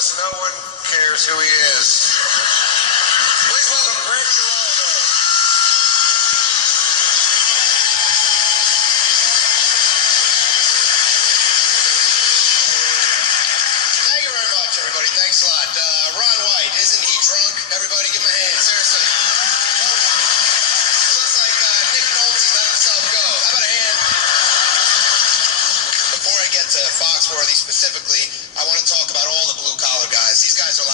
because no one cares who he is. Please welcome Greg Giraldo. Thank you very much, everybody. Thanks a lot. Ron White, isn't he drunk? Everybody give him a hand, seriously. It looks like Nick Nolte let himself go. How about a hand? Before I get to Foxworthy specifically, I want to talk about all the blue-collar guys. These guys are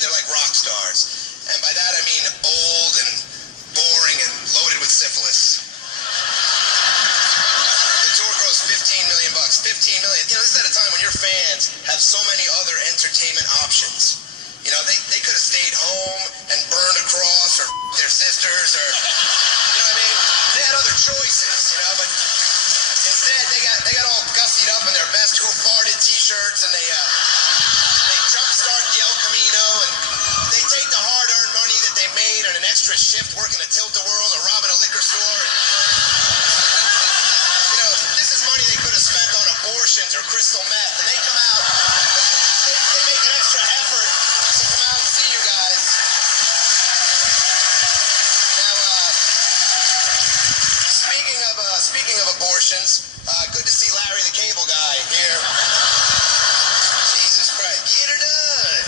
they're like rock stars. And by that I mean old and boring and loaded with syphilis. The tour grows $15 million. $15 million. You know, this is at a time when your fans have so many other entertainment options. You know, they could have stayed home and burned a cross or their sisters or, you know what I mean? They had other choices, you know, but instead they got all gussied up in their best Who Farted t-shirts and they jumpstart the El Camino and they take the hard-earned money that they made on an extra shift working a Tilt-A-Whirl or robbing a liquor store. You know, this is money they could have spent on abortions or crystal meth, and they come out, they make an extra effort to come out and see you guys. Now, speaking of abortions, good to see Larry the Cable Guy here. Jesus Christ, get her done.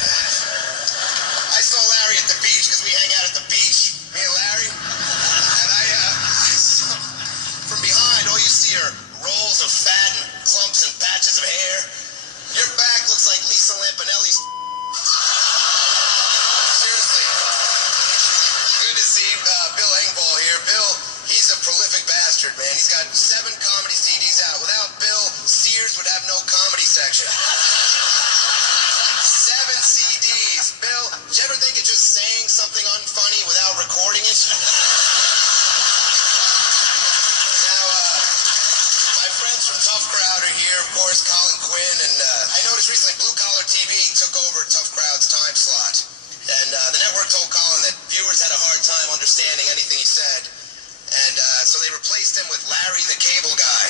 I saw Larry at the beach because we hang out at the beach, me and Larry, and I saw from behind all you see are rolls of fat and clumps and patches of hair. Your back looks like Lisa Lampanelli's. Seriously. Good to see Bill Engvall here. Bill, he's a prolific bastard, man. He's got 7 comedy CDs out. Without Bill, Sears would have no comedy section. 7 CDs. Bill, did you ever think of just saying something unfunny without recording it? Now, my friends from Tough Crowd are here, of course, Colin Quinn, and I noticed recently Blue Collar TV took over Tough Crowd's time slot. And the network told Colin that viewers had a hard time understanding anything he said. And so they replaced him with Larry the Cable Guy.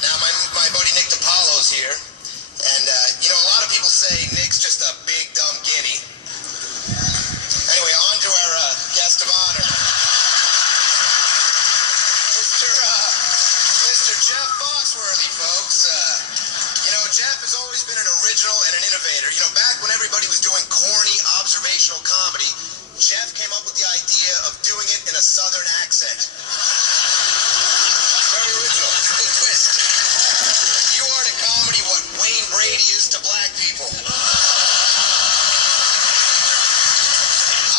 Now, my buddy Nick DiPaolo's here. And, you know, a lot of people say Nick's just a big, dumb guinea. Anyway, on to our guest of honor. Mr. Jeff Foxworthy, folks. You know, Jeff has always been an original and an innovator. You know, back when everybody was doing corny observational comedy, Jeff came up with the idea of doing it in a southern accent. Very original. Good twist. You are to comedy what Wayne Brady is to black people.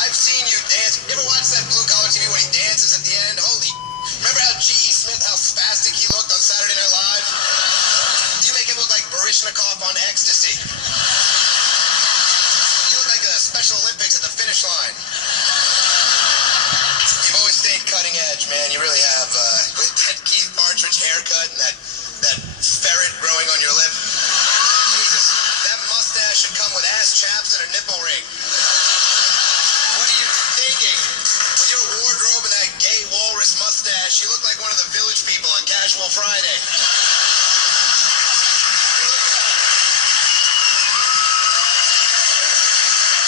I've seen you dance. You ever watch that Blue Collar TV when he dances at the end? Holy. Remember how G.E. Smith, how spastic he looked on Saturday Night Live? You make him look like Baryshnikov on ecstasy. You look like the Special Olympics at the finish line. You've always stayed cutting edge, man. You really have. With that Keith Partridge haircut and that ferret growing on your lip. Jesus, that mustache should come with ass chaps and a nipple ring. What are you thinking? With your wardrobe and that gay walrus mustache, you look like one of the village people on Casual Friday.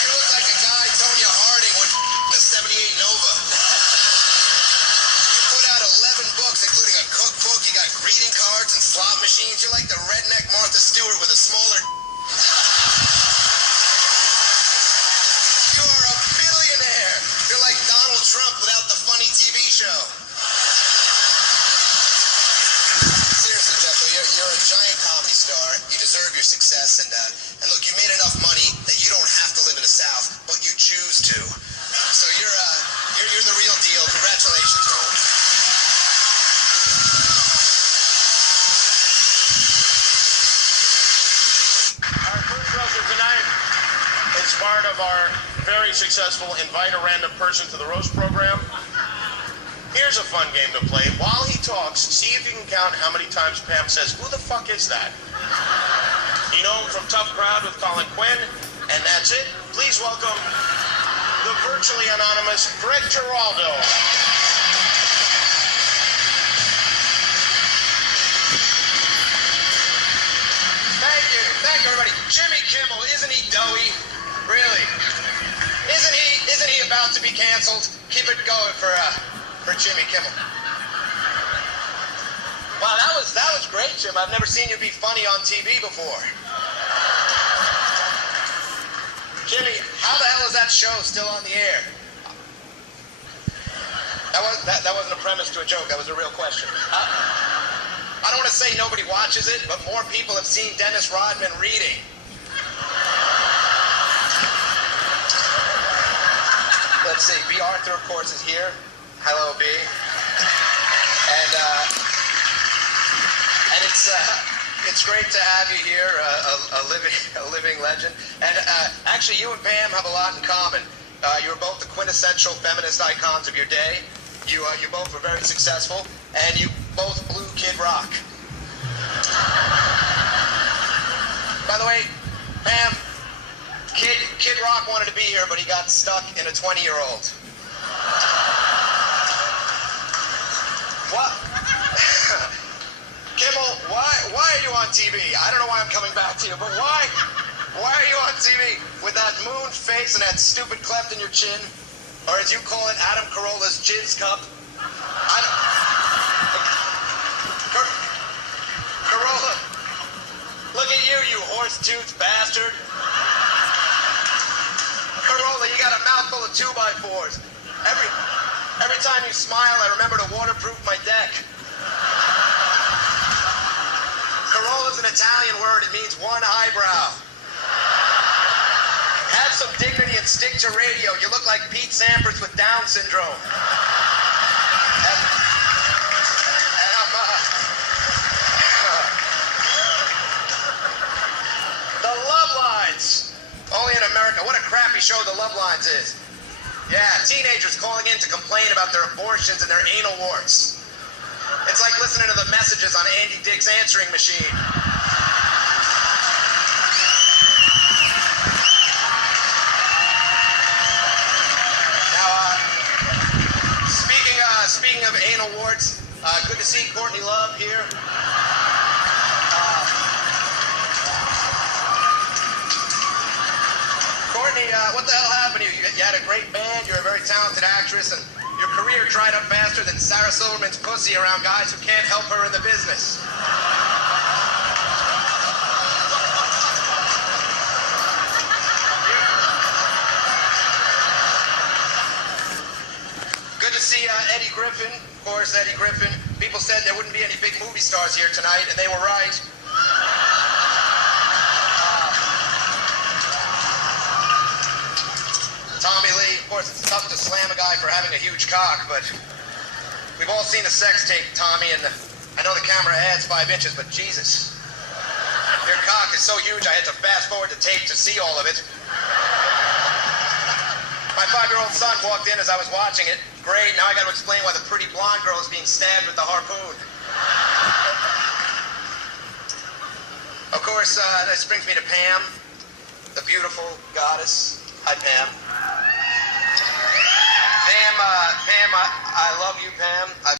You look like a guy Tonya Harding would a 78 Nova. You put out 11 books, including a cookbook. You got greeting cards and slot machines. You're like the redneck Martha Stewart with a smaller. You are a billionaire. You're like Donald Trump without the funny TV show. Seriously, Jeff, you're a giant comedy star. You deserve your success, and look, you made enough money that you don't have to live in the South, but you choose to. So you're the real deal. Congratulations, man. Our first roaster tonight is part of our very successful Invite a Random Person to the Roast program. Here's a fun game to play. While he talks, see if you can count how many times Pam says, "Who the fuck is that?" You know him from Tough Crowd with Colin Quinn, and that's it. Please welcome the virtually anonymous Greg Giraldo. Thank you. Joey. Really? Isn't he about to be canceled? Keep it going for Jimmy Kimmel. Wow, that was great, Jim. I've never seen you be funny on TV before. Jimmy, how the hell is that show still on the air? That wasn't a premise to a joke. That was a real question. I don't want to say nobody watches it, but more people have seen Dennis Rodman reading. Let's see. B. Arthur, of course, is here. Hello, B. And it's great to have you here, a living legend. And actually, you and Pam have a lot in common. You were both the quintessential feminist icons of your day. You both were very successful, and you both blew Kid Rock. By the way, Pam, Kid Rock wanted to be here, but he got stuck in a 20-year-old. What? Kimmel, why are you on TV? I don't know why I'm coming back to you, but why are you on TV with that moon face and that stupid cleft in your chin? Or as you call it, Adam Carolla's jizz cup? Carolla, look at you, you horse-toothed bastard. Carolla, you got a mouthful of 2x4s. Every time you smile, I remember to waterproof my deck. Carolla's an Italian word. It means one eyebrow. Have some dignity and stick to radio. You look like Pete Sampras with Down syndrome. And The Love Lines. Only in America. What a crappy show The Love Lines is. Yeah, teenagers calling in to complain about their abortions and their anal warts. It's like listening to the messages on Andy Dick's answering machine. Speaking of anal warts, good to see Courtney Love here. Courtney, what the hell happened to you? You had a great band, you're a very talented actress, and your career dried up faster than Sarah Silverman's pussy around guys who can't help her in the business. Good to see Eddie Griffin. Of course, Eddie Griffin. People said there wouldn't be any big movie stars here tonight, and they were right. Tommy Lee, of course, it's tough to slam a guy for having a huge cock, but we've all seen the sex tape, Tommy, and I know the camera adds 5 inches, but Jesus. Your cock is so huge I had to fast forward the tape to see all of it. My 5-year-old son walked in as I was watching it. Great, now I got to explain why the pretty blonde girl is being stabbed with the harpoon. Of course, this brings me to Pam, the beautiful goddess. Hi, Pam. Pam, I love you, Pam.